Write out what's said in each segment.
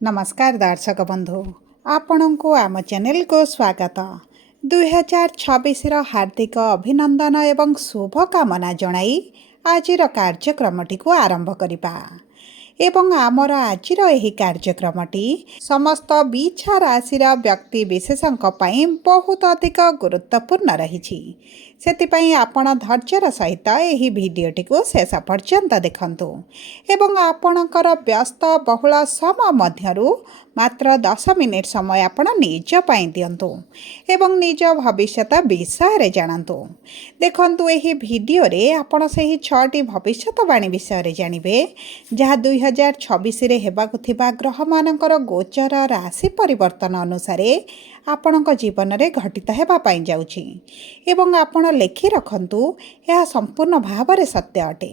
नमस्कार दर्शक बंधु आपण को आम चैनल को स्वागत 2026 हार्दिक अभिनंदन एवं शुभकामना जणाई आजिर कार्यक्रमटी को आरंभ करिबा एवं आमर आजिर एही कार्यक्रमटी समस्त बिछा राशि व्यक्ति विशेषक पई बहुत अधिक गुरुत्वपूर्ण रही सेतिपई आपण धैर्यर सहित एही भिडियोटी को शेष पर्यंत देखंतु एवं आपणकर व्यस्त बहुल समय मध्यरु मात्र 10 मिनिट समय आपण निज पई दियंतु एवं निज भविष्यत विषय रे जानंतु देखंतु एही भिडियो रे आपण सेही 6टी भविष्यतवाणी विषय रे जानिबे जहा 2026 रे हेबाकु थिबा ग्रह मानकर गोचर राशि परिवर्तन अनुसार आपणक जीवन रे घटित हेबा पई जाउची एवं आपण लेखि रखंतु यह संपूर्ण भाव रे सत्य अटे।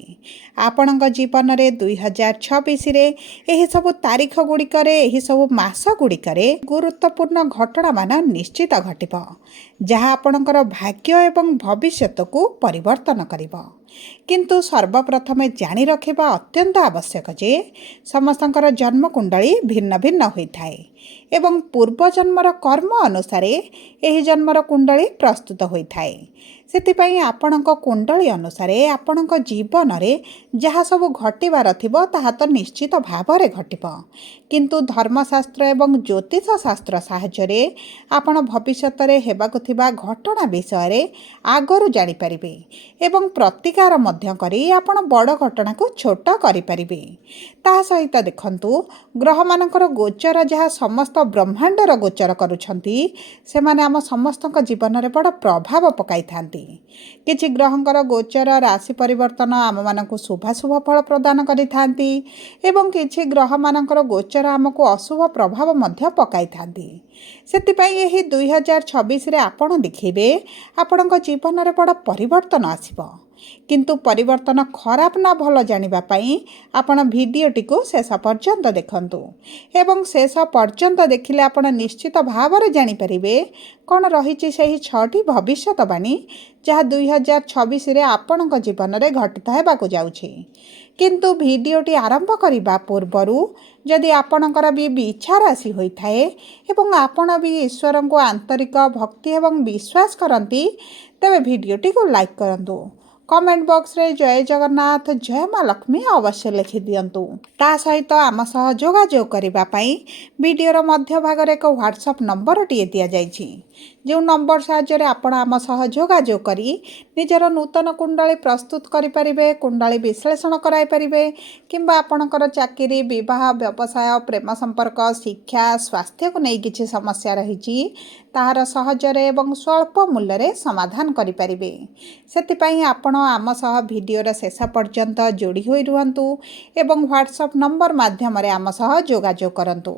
आपणक जीवन रे 2026 रे एही सब तारीख गुडी करे एही सब मास गुडी करे गुरुत्वपूर्ण घटना मान निश्चित घटिबो जहा आपणकर भाग्य एवं भविष्यत को परिवर्तन करिबो। किंतु सर्वप्रथमे जानी रखिबा अत्यंत आवश्यक जे समस्तंकर जन्म कुंडली भिन्न भिन्न होइथाए एवं पूर्व जन्मर कर्म अनुसार एही जन्मर कुंडली प्रस्तुत होइथाए। सेतिपई आपणक कुंडली अनुसार आपणक जीवन रे जहा सब घटिबार थिबो ताहा तो निश्चित भाव रे घटिबो किंतु धर्मशास्त्र एवं ज्योतिष शास्त्र साहाय्य रे आपण भविष्यत रे हेबाकु थिबा घटना विषय रे आगरु जानि परिबे एवं प्रतिकार मध्य करी आपण बड़ घटना को छोट करि परिबे। ता सहित देखंतु ग्रह मानकर गोचर जहा समस्त ब्रह्मांडर गोचर करूछंती से माने आम समस्तक जीवन रे बड़ प्रभाव पकाई थांती। किछि ग्रहंकर गोचर राशि परिवर्तन आम मानकु शुभाशुभ फल प्रदान करि थांती एवं किछि ग्रह मानकर गोचर आमको अशुभ प्रभाव मध्य पकाई थांती। सेतिपई एही 2026 रे आपण देखिबे आपणक जीवन रे बड़ परिवर्तन आसीबो किंतु परिवर्तन खराब ना भल जानिबा पई आपण भिडियोटी को शेष पर्यंत देखंतु एवं शेष पर्यंत देखिले आपण निश्चित भाव रे जानि परिबे कोन रहिछि सेही 6टी भविष्यतवाणी जहा 2026 रे आपणक जीवन रे घटित हेबाकु जाउछि। किंतु भिडियोटी आरंभ करिबा पूर्वरु जदि आपणकर भी इच्छा राशि होइथाए एवं आपण भी ईश्वर को आंतरिक भक्ति एवं विश्वास करंती तबे भिडियोटी को लाइक करंतु कमेंट बॉक्स रे जय जगन्नाथ जय माँ लक्ष्मी अवश्य लिखि दियंतु। ता सहित आम सह जोगाजोग करिबा पई वीडियोर मध्य भाग रे एक व्हाट्सएप नंबर टिए दिया जाइछि जो नंबर साहाय्य रे आपण आम सह जोगाजोग करी निजर नूतन कुंडली प्रस्तुत करि परिबे कुंडली विश्लेषण कराई परिबे किंबा आपणकर चाकरी विवाह व्यवसाय प्रेम संपर्क शिक्षा स्वास्थ्य को नै किछि समस्या रहिछि ताहार सहज रे एवं स्वल्प मूल्य रे समाधान करि परिबे। सेतिपई आपण आम सह भिडियोर शेष पर्यंत जोड़ी होई रुहंतु एवं व्हाट्सएप नंबर माध्यम रे आम सह जोगाजोग करंतु।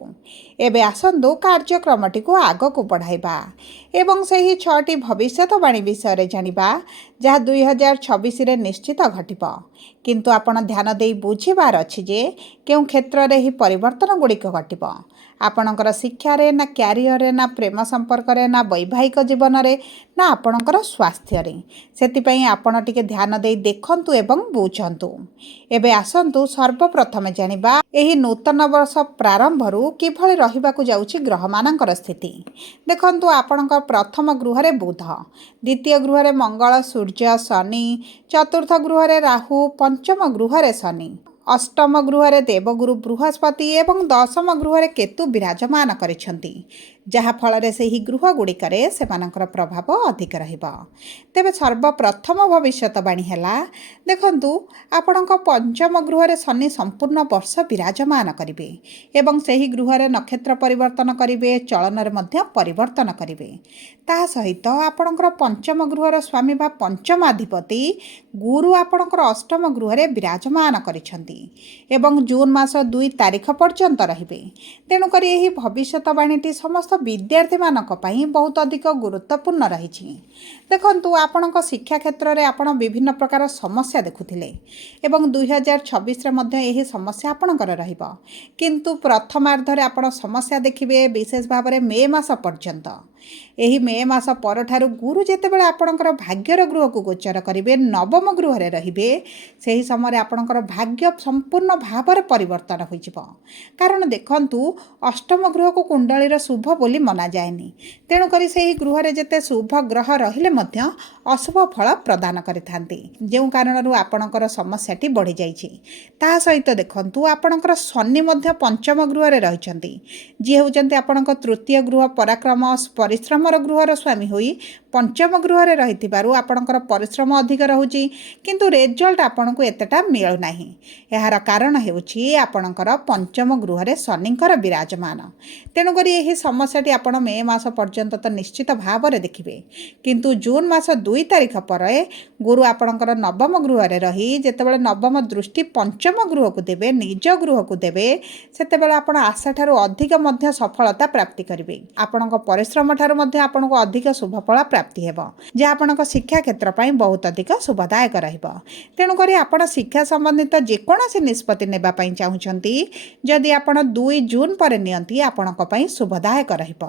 एबे आसंतु कार्यक्रमटी को आग को बढ़ाइबा एवं सही 6टी भविष्यतवाणी विषय रे जानिबा जहा 2026 रे निश्चित घटिबो किंतु आपण ध्यान देई बुझिबार अछि जे केउ क्षेत्र रे ही परिवर्तन गुडी घटिबो आपणकर शिक्षा रे ना कैरियर रे ना प्रेम संपर्क रे ना वैवाहिक जीवन रे ना आपणकर स्वास्थ्य रे सेतिपई आपण टिके ध्यान देई देखंतु एवं बुझंतु। एबे आसंतु सर्वप्रथमे जानिबा एही नूतन वर्ष प्रारंभ रु किभଳି रहिबाकु जाउछि ग्रह मानकर स्थिति। देखंतु आपणकर प्रथम गृह रे बुध द्वितीय गृह रे मंगल सूर्य शनि चतुर्थ गृह रे राहु पंचम गृह रे शनि अष्टम गृह रे देवगुरु बृहस्पति एवं दशम गृह रे केतु विराजमान करिसंती जहा फल रे सेही गृह गुड़िकरे सेमानकर प्रभाव अधिक रहिबा। तेबे सर्वप्रथम भविष्यतवाणी हैला देखंतु आपणक पंचम गृह रे शनि संपूर्ण वर्ष विराजमान करिवे एवं सेही गृह रे नक्षत्र परिवर्तन करिवे चलन रे मध्य परिवर्तन करिवे। ता सहित आपणकर पंचम गृह रे स्वामी बा पंचमाधिपति गुरु आपणकर अष्टम गृह रे विराजमान करिसंती एवं जून मास 2 तारीख पर्यंत रहिबे। तेणु करी एही भविष्यतवाणीटी समस्त विद्यार्थी मानक पई बहुत अधिक गुरुत्वपूर्ण रहिछि। देखंतु आपणक शिक्षा क्षेत्र रे आपण विभिन्न प्रकार समस्या देखुथिले एवं 2026 रे मध्य एही समस्या आपणकर रहिबो किंतु प्रथमार्ध रे आपण समस्या देखिबे विशेष भाव रे मे मास पर्यंत ଏହି ମେ ମାସ ପରଠାରୁ ଗୁରୁ ଯେତେବେଳେ ଆପଣଙ୍କର ଭାଗ୍ୟର ଗୃହକୁ ଗୋଚର କରିବେ, ନବମ ଗୃହରେ ରହିବେ, ସେହି ସମୟରେ ଆପଣଙ୍କର ଭାଗ୍ୟ ସମ୍ପୂର୍ଣ୍ଣ ଭାବରେ ପରିବର୍ତ୍ତନ ହୋଇଯିବ। କାରଣ ଦେଖନ୍ତୁ, ଅଷ୍ଟମ ଗୃହକୁ କୁଣ୍ଡଳୀର ଶୁଭ ବୋଲି ମନାଯାଏନି। ତେଣୁକରି ସେହି ଗୃହରେ ଯେତେ ଶୁଭ ଗ୍ରହ ରହିଲେ ମଧ୍ୟ ଅଶୁଭ ଫଳ ପ୍ରଦାନ କରିଥାନ୍ତି, ଯେଉଁ କାରଣରୁ ଆପଣଙ୍କର ସମସ୍ୟାଟି ବଢ଼ିଯାଇଛି। ତା ସହିତ ଦେଖନ୍ତୁ, ଆପଣଙ୍କର ଶନି ମଧ୍ୟ ପଞ୍ଚମ ଗୃହରେ ରହିଛନ୍ତି, ଯିଏ ହେଉଛନ୍ତି ଆପଣଙ୍କ ତୃତୀୟ ଗୃହ ପରାକ୍ରମ ପରିଶ୍ରମର ଗୃହର ସ୍ୱାମୀ ହୋଇ ପଞ୍ଚମ ଗୃହରେ ରହିଥିବାରୁ ଆପଣଙ୍କର ପରିଶ୍ରମ ଅଧିକ ରହୁଛି, କିନ୍ତୁ ରେଜଲ୍ଟ ଆପଣଙ୍କୁ ଏତେଟା ମିଳୁନାହିଁ। ଏହାର କାରଣ ହେଉଛି ଆପଣଙ୍କର ପଞ୍ଚମ ଗୃହରେ ଶନିଙ୍କର ବିରାଜମାନ। ତେଣୁକରି ଏହି ସମସ୍ୟାଟି ଆପଣ ମେ ମାସ ପର୍ଯ୍ୟନ୍ତ ତ ନିଶ୍ଚିତ ଭାବରେ ଦେଖିବେ, କିନ୍ତୁ ଜୁନ୍ ମାସ 2 ତାରିଖ ପରେ ଗୁରୁ ଆପଣଙ୍କର ନବମ ଗୃହରେ ରହି ଯେତେବେଳେ ନବମ ଦୃଷ୍ଟି ପଞ୍ଚମ ଗୃହକୁ ଦେବେ, ନିଜ ଗୃହକୁ ଦେବେ, ସେତେବେଳେ ଆପଣ ଆଶାଠାରୁ ଅଧିକ ମଧ୍ୟ ସଫଳତା ପ୍ରାପ୍ତି କରିବେ। ଆପଣଙ୍କ ପରିଶ୍ରମ ଠାରୁ ମଧ୍ୟ ଆପଣଙ୍କୁ ଅଧିକ ଶୁଭଫଳ ପ୍ରାପ୍ତି ହେବ, ଯାହା ଆପଣଙ୍କ ଶିକ୍ଷା କ୍ଷେତ୍ର ପାଇଁ ବହୁତ ଅଧିକ ଶୁଭଦାୟକ ରହିବ। ତେଣୁକରି ଆପଣ ଶିକ୍ଷା ସମ୍ବନ୍ଧିତ ଯେକୌଣସି ନିଷ୍ପତ୍ତି ନେବା ପାଇଁ ଚାହୁଁଛନ୍ତି, ଯଦି ଆପଣ 2 ଜୁନ୍ ପରେ ନିଅନ୍ତି, ଆପଣଙ୍କ ପାଇଁ ଶୁଭଦାୟକ ରହିବ।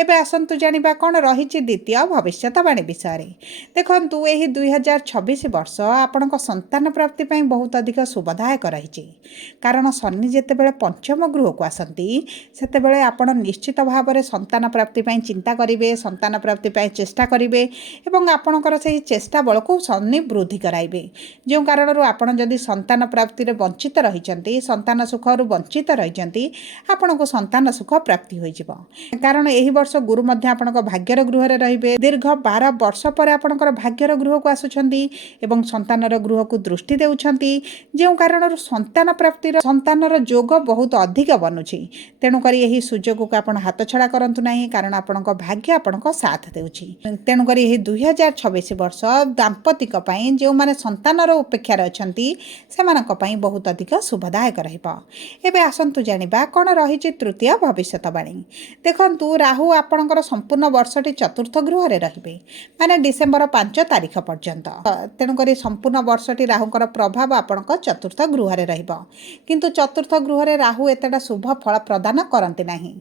ଏବେ ଆସନ୍ତୁ ଜାଣିବା କ'ଣ ରହିଛି ଦ୍ୱିତୀୟ ଭବିଷ୍ୟତବାଣୀ ବିଷୟରେ। ଦେଖନ୍ତୁ, ଏହି 2026 ବର୍ଷ ଆପଣଙ୍କ ସନ୍ତାନ ପ୍ରାପ୍ତି ପାଇଁ ବହୁତ ଅଧିକ ଶୁଭଦାୟକ ରହିଛି। କାରଣ ଶନି ଯେତେବେଳେ ପଞ୍ଚମ ଗୃହକୁ ଆସନ୍ତି, ସେତେବେଳେ ଆପଣ ନିଶ୍ଚିତ ଭାବରେ ସନ୍ତାନ ପ୍ରାପ୍ତି ପାଇଁ ଚିନ୍ତା କରିବେ, ସନ୍ତାନ ପ୍ରାପ୍ତି ପାଇଁ ଚେଷ୍ଟା କରିବେ ଏବଂ ଆପଣଙ୍କର ସେହି ଚେଷ୍ଟା ବଳକୁ ଶନି ବୃଦ୍ଧି କରାଇବେ। ଯେଉଁ କାରଣରୁ ଆପଣ ଯଦି ସନ୍ତାନ ପ୍ରାପ୍ତିରେ ବଞ୍ଚିତ ରହିଛନ୍ତି, ସନ୍ତାନ ସୁଖରୁ ବଞ୍ଚିତ ରହିଛନ୍ତି, ଆପଣଙ୍କୁ ସନ୍ତାନ ସୁଖ ପ୍ରାପ୍ତି ହୋଇଯିବ। କାରଣ ଏହି ବର୍ଷ ଗୁରୁ ମଧ୍ୟ ଆପଣଙ୍କ ଭାଗ୍ୟର ଗୃହରେ ରହିବେ। ଦୀର୍ଘ 12 ବର୍ଷ ପରେ ଆପଣଙ୍କର ଭାଗ୍ୟର ଗୃହକୁ ଆସୁଛନ୍ତି ଏବଂ ସନ୍ତାନର ଗୃହକୁ ଦୃଷ୍ଟି ଦେଉଛନ୍ତି, ଯେଉଁ କାରଣରୁ ସନ୍ତାନର ଯୋଗ ବହୁତ ଅଧିକ ବନୁଛି। ତେଣୁକରି ଏହି ସୁଯୋଗକୁ ଆପଣ ହାତଛଡ଼ା କରନ୍ତୁ ନାହିଁ, କାରଣ ଆପଣଙ୍କ ଭାଗ୍ୟ ଆପଣଙ୍କ ସାଥ ଦେଉଛି। ତେଣୁକରି ଏହି 2026 ବର୍ଷ ଦାମ୍ପତିକ ପାଇଁ ଯେଉଁମାନେ ସନ୍ତାନର ଉପେକ୍ଷାରେ ଅଛନ୍ତି, ସେମାନଙ୍କ ପାଇଁ ବହୁତ ଅଧିକ ଶୁଭଦାୟକ ରହିବ। ଏବେ ଆସନ୍ତୁ ଜାଣିବା କ'ଣ ରହିଛି ତୃତୀୟ ଭବିଷ୍ୟତବାଣୀ। ଦେଖନ୍ତୁ, ରାହୁ ଆପଣଙ୍କର ସମ୍ପୂର୍ଣ୍ଣ ବର୍ଷଟି ଚତୁର୍ଥ ଗୃହରେ ରହିବେ, ମାନେ ଡିସେମ୍ବର 5 ତାରିଖ ପର୍ଯ୍ୟନ୍ତ। ତେଣୁକରି ସମ୍ପୂର୍ଣ୍ଣ ବର୍ଷଟି ରାହୁଙ୍କର ପ୍ରଭାବ ଆପଣଙ୍କ ଚତୁର୍ଥ ଗୃହରେ ରହିବ, କିନ୍ତୁ ଚତୁର୍ଥ ଗୃହରେ ରାହୁ ଏତେଟା ଶୁଭ ଫଳ ପ୍ରଦାନ କରନ୍ତି ନାହିଁ।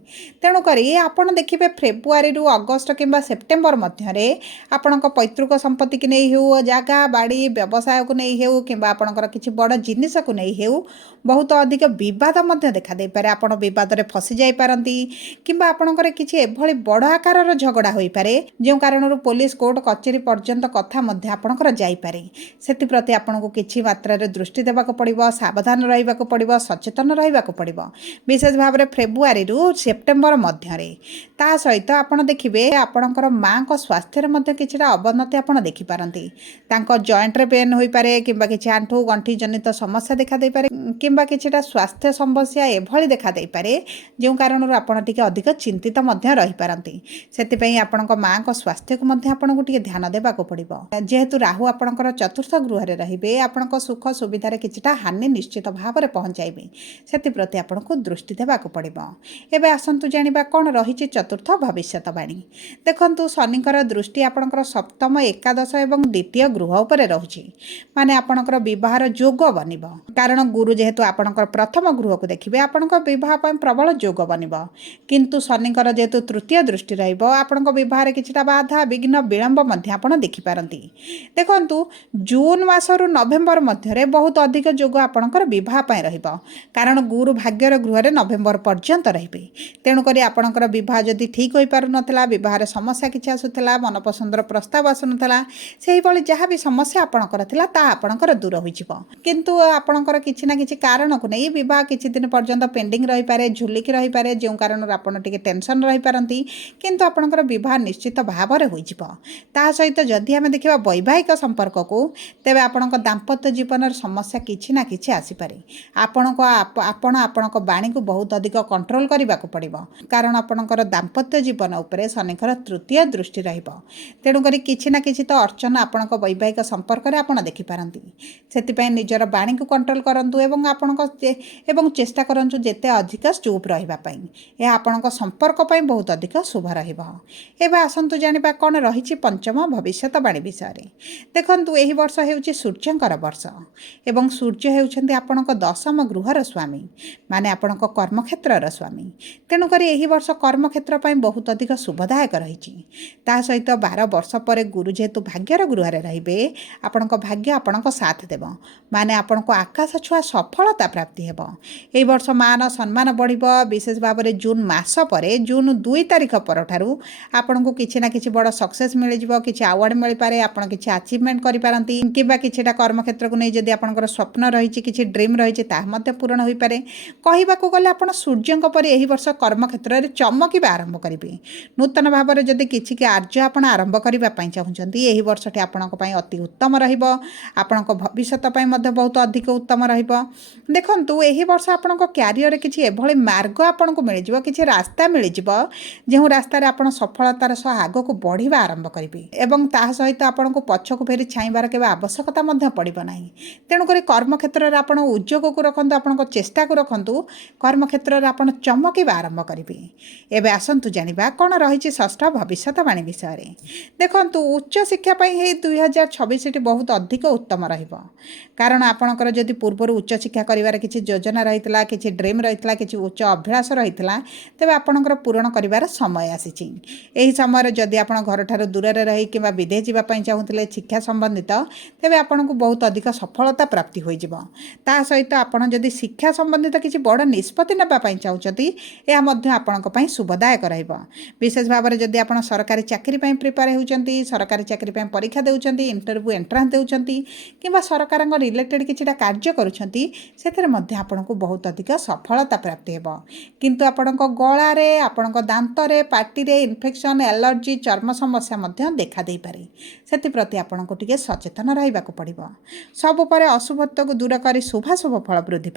ତେଣୁକରି ଆପଣ ଦେଖିବେ, ଫେବୃଆରୀରୁ ଅଗଷ୍ଟ କିମ୍ବା ସେପ୍ଟେମ୍ବର ମଧ୍ୟରେ ଆପଣଙ୍କ ପୈତୃକ ସମ୍ପତ୍ତିକୁ ନେଇ ହେଉ, ଜାଗା ବାଡ଼ି ବ୍ୟବସାୟକୁ ନେଇ ହେଉ କିମ୍ବା ଆପଣଙ୍କର କିଛି ବଡ଼ ଜିନିଷକୁ ନେଇ ହେଉ, ବହୁତ ଅଧିକ ବିବାଦ ମଧ୍ୟ ଦେଖାଦେଇପାରେ। ଆପଣ ବିବାଦରେ ଫସି ଯାଇପାରନ୍ତି କିମ୍ବା ଆପଣଙ୍କର କିଛି ଏଭଳି ବଡ଼ ଆକାରର ଝଗଡ଼ା ହୋଇପାରେ, ଯେଉଁ କାରଣରୁ ପୋଲିସ କୋର୍ଟ କଚେରୀ ପର୍ଯ୍ୟନ୍ତ କଥା ମଧ୍ୟ ଆପଣଙ୍କର ଯାଇପାରେ। ସେଥିପ୍ରତି ଆପଣଙ୍କୁ କିଛି ମାତ୍ରାରେ ଦୃଷ୍ଟି ଦେବାକୁ ପଡ଼ିବ, ସାବଧାନ ରହିବାକୁ ପଡ଼ିବ, ସଚେତନ ରହିବାକୁ ପଡ଼ିବ, ବିଶେଷ ଭାବରେ ଫେବୃଆରୀରୁ ସେପ୍ଟେମ୍ବର ମଧ୍ୟରେ। ତା ସହିତ ଆପଣ ଦେଖିବେ, ଆପଣଙ୍କର ମାଆଙ୍କ ସ୍ୱାସ୍ଥ୍ୟରେ ମଧ୍ୟ କିଛିଟା ଅବନତି ଆପଣ ଦେଖିପାରନ୍ତି। ତାଙ୍କ ଜଏଣ୍ଟରେ ପେନ୍ ହୋଇପାରେ କିମ୍ବା କିଛି ଆଣ୍ଠୁ ଗଣ୍ଠି ଜନିତ ସମସ୍ୟା ଦେଖାଦେଇପାରେ କିମ୍ବା କିଛିଟା ସ୍ୱାସ୍ଥ୍ୟ ସମସ୍ୟା ଏଭଳି ଦେଖାଦେଇପାରେ, ଯେଉଁ କାରଣରୁ ଆପଣ ଟିକେ ଅଧିକ ଚିନ୍ତିତ ମଧ୍ୟ ରହିପାରନ୍ତି। ସେଥିପାଇଁ ଆପଣଙ୍କ ମାଆଙ୍କ ସ୍ୱାସ୍ଥ୍ୟକୁ ମଧ୍ୟ ଆପଣଙ୍କୁ ଟିକେ ଧ୍ୟାନ ଦେବାକୁ ପଡ଼ିବ। ଯେହେତୁ ରାହୁ ଆପଣଙ୍କର ଚତୁର୍ଥ ଗୃହରେ ରହିବେ, ଆପଣଙ୍କ ସୁଖ ସୁବିଧାରେ କିଛିଟା ହାନି ନିଶ୍ଚିତ ଭାବରେ ପହଞ୍ଚାଇବେ। ସେଥିପ୍ରତି ଆପଣଙ୍କୁ ଦୃଷ୍ଟି ଦେବାକୁ ପଡ଼ିବ। ଏବେ ଆସନ୍ତୁ ଜାଣିବା କ'ଣ ରହିଛି ଚତୁର୍ଥ ଭବିଷ୍ୟତବାଣୀ। ଦେଖନ୍ତୁ, ଶନିଙ୍କର ଦୃଷ୍ଟି ଆପଣଙ୍କର ସପ୍ତମ, ଏକାଦଶ ଏବଂ ଦ୍ୱିତୀୟ ଗୃହ ଉପରେ ରହୁଛି, ମାନେ ଆପଣଙ୍କର ବିବାହର ଯୋଗ ବନିବ। କାରଣ ଗୁରୁ ଯେହେତୁ ଆପଣଙ୍କର ପ୍ରଥମ ଗୃହକୁ ଦେଖିବେ, ଆପଣଙ୍କ ବିବାହ ପାଇଁ ପ୍ରବଳ ଯୋଗ ବନିବ। କିନ୍ତୁ ଶନିଙ୍କର ଯେହେତୁ ତୃତୀୟ ଦୃଷ୍ଟି ରହିବ, ଆପଣଙ୍କ ବିବାହରେ କିଛିଟା ବାଧା ବିଘ୍ନ ବିଳମ୍ବ ମଧ୍ୟ ଆପଣ ଦେଖିପାରନ୍ତି। ଦେଖନ୍ତୁ, ଜୁନ୍ ମାସରୁ ନଭେମ୍ବର ମଧ୍ୟରେ ବହୁତ ଅଧିକ ଯୋଗ ଆପଣଙ୍କର ବିବାହ ପାଇଁ ରହିବ, କାରଣ ଗୁରୁ ଭାଗ୍ୟର ଗୃହରେ ନଭେମ୍ବର ପର୍ଯ୍ୟନ୍ତ ରହିବେ। ତେଣୁକରି ଆପଣଙ୍କର ବିବାହ ଯଦି ଠିକ୍ ହୋଇପାରୁନଥିଲା, ବିବାହରେ ସମସ୍ୟା କିଛି ଆସୁଥିଲା, ମନପସନ୍ଦର ପ୍ରସ୍ତାବ ଆସୁନଥିଲା, ସେହିଭଳି ଯାହା ବି ସମସ୍ୟା ଆପଣଙ୍କର ଥିଲା, ତାହା ଆପଣଙ୍କର ଦୂର ହୋଇଯିବ। କିନ୍ତୁ ଆପଣଙ୍କର କିଛି ନା କିଛି କାରଣକୁ ନେଇ ବିବାହ କିଛି ଦିନ ପର୍ଯ୍ୟନ୍ତ ପେଣ୍ଡିଂ ରହିପାରେ, ଝୁଲିକି ରହିପାରେ, ଯେଉଁ କାରଣରୁ ଆପଣ ଟିକେ ଟେନସନ୍ ରହିପାରନ୍ତି, କିନ୍ତୁ ଆପଣଙ୍କର ବିବାହ ନିଶ୍ଚିତ ଭାବରେ ହୋଇଯିବ। ତା ସହିତ ଯଦି ଆମେ ଦେଖିବା ବୈବାହିକ ସମ୍ପର୍କକୁ, ତେବେ ଆପଣଙ୍କ ଦାମ୍ପତ୍ୟ ଜୀବନର ସମସ୍ୟା କିଛି ନା କିଛି ଆସିପାରେ। ଆପଣ ଆପଣଙ୍କ ବାଣୀକୁ ବହୁତ ଅଧିକ କଣ୍ଟ୍ରୋଲ କରିବାକୁ ପଡ଼ିବ, କାରଣ ଆପଣଙ୍କର ଦାମ୍ପତ୍ୟ ଜୀବନ ଉପରେ ଶନିଙ୍କର ତୃତୀୟ ଦୃଷ୍ଟି ରହିବ। ତେଣୁକରି କିଛି ନା କିଛି ତ ଅର୍ଚନ ଆପଣଙ୍କ ବୈବାହିକ ସମ୍ପର୍କରେ ଆପଣ ଦେଖିପାରନ୍ତି। ସେଥିପାଇଁ ନିଜର ବାଣୀକୁ କଣ୍ଟ୍ରୋଲ କରନ୍ତୁ ଏବଂ ଚେଷ୍ଟା କରନ୍ତୁ ଯେତେ ଅଧିକ ଚୁପ୍ ରହିବା ପାଇଁ। ଏହା ଆପଣଙ୍କ ସମ୍ପର୍କ ପାଇଁ ବହୁତ ଅଧିକ ଶୁଭ ରହିବ। ଏବେ ଆସନ୍ତୁ ଜାଣିବା କ'ଣ ରହିଛି ପଞ୍ଚମ ଭବିଷ୍ୟତବାଣୀ ବିଷୟରେ। ଦେଖନ୍ତୁ, ଏହି ବର୍ଷ ହେଉଛି ସୂର୍ଯ୍ୟଙ୍କର ବର୍ଷ ଏବଂ ସୂର୍ଯ୍ୟ ହେଉଛନ୍ତି ଆପଣଙ୍କ ଦଶମ ଗୃହର ସ୍ୱାମୀ, ମାନେ ଆପଣଙ୍କ କର୍ମକ୍ଷେତ୍ରର ସ୍ୱାମୀ। ତେଣୁକରି ଏହି ବର୍ଷ କର୍ମକ୍ଷେତ୍ର ପାଇଁ ବହୁତ अधिक शुभदायक रही। ता सहित 12 वर्ष पर गुरु जेहेतु भाग्यर गृह रे आपण भाग्य आपण साथ देव माने आपण आकाश छुआ सफलता प्राप्ति हेब। ए वर्ष मान सम्मान बढ़ विशेष भाव में जून मास पर जून 2 तारिख पर आपन को किसी ना कि बड़ सक्सेस मिल जाव कि अवार्ड मिल पारे आप किसी अचिवमेंट करपारती कि किसी कर्मक्षेत्र को नहीं जदि आपंकर स्वप्न रही कि ड्रीम रही पूरण हो पारे। कहवाक गले आप सूर्य पर यही वर्ष कर्मक्षेत्र में चमकवा आरंभ करेंगे। नूतन भाव में जदि किसी कार्य आप आरंभ करने चाहते यही वर्षटी आपण अति उत्तम आपण भविष्य बहुत अधिक उत्तम देखु यही वर्ष आपण क्यारियर किसी एभली मार्ग आपन को मिल जाव कि रास्ता मिल जाव जो रास्तार आप सफलतार सह आग को बढ़िया आरंभ करेंगे और ता सहित आपन को पछक फेरी छाइबार के आवश्यकता पड़ना ना। तेणुक कर्मक्षेत्र में आप उद्योग को रखु आपण चेष्टा को रखु कर्मक्षेत्र में आप चमकवा आरंभ करेंगे। एवं आसतु जाना कौन रही षष्ठ भविष्यवाणी विषय में देखु उच्च शिक्षापी 2026 बहुत अधिक उत्तम कारण आपणकर जदि पूर्वर उच्च शिक्षा कर किसी योजना रही कि ड्रीम रही कि उच्च अभिलाष रही तेज आपणकर पूरण कर समय आसी। समय जदि आप घर ठार दूर रही कि विदेश जावाई चाहूले शिक्षा संबंधित तेज आपन को बहुत अधिक सफलता प्राप्ति हो सहित आपड़ जदि शिक्षा संबंधित किसी बड़ निष्पत्ति नापी चाहते यह आपण शुभदायक विशेष भाव में जदि आप सरकारी चाकरी प्रिपेयर होती सरकारी चाकरी परीक्षा देउछंती इंटरव्यू एंट्रांस देउछंती कि सरकार रिलेटेड किसी कार्य करुँच को बहुत अधिक सफलता प्राप्ति हेब। किंतु आपण गलार आपण दांतरे पार्टी इन्फेक्शन एलर्जी चर्म समस्या देखा दे पारे से आपण को टिके सचेतन रहा पड़ो। सबुपर अशुभत्व को दूर कर शुभाशुभ फल वृद्धि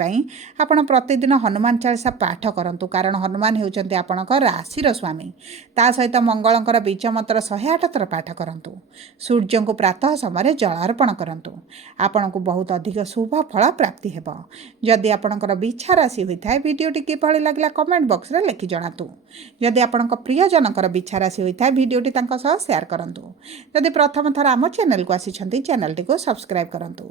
आपण प्रतिदिन हनुमान चालीसा पाठ करूँ कारण हनुमान होती आपणकर राशि स्वामी ता सहित मंगलंकर बीज मंत्र 108 थर पाठ करूँ। सूर्य को प्रातः समय जल अर्पण करूँ आपण को बहुत अधिक शुभ फल प्राप्ति हेब। जदि आपणकर बिछा राशि होता है वीडियोटी किभली लगला कमेंट बॉक्स रे लिखि जणातु। जदि आपणकर प्रियजनकर बिछा राशि होता है वीडियोटी तांको सह शेयर करंतु। जदि प्रथम थर आम चैनल को आसी चैनल टी को सब्सक्राइब करंतु।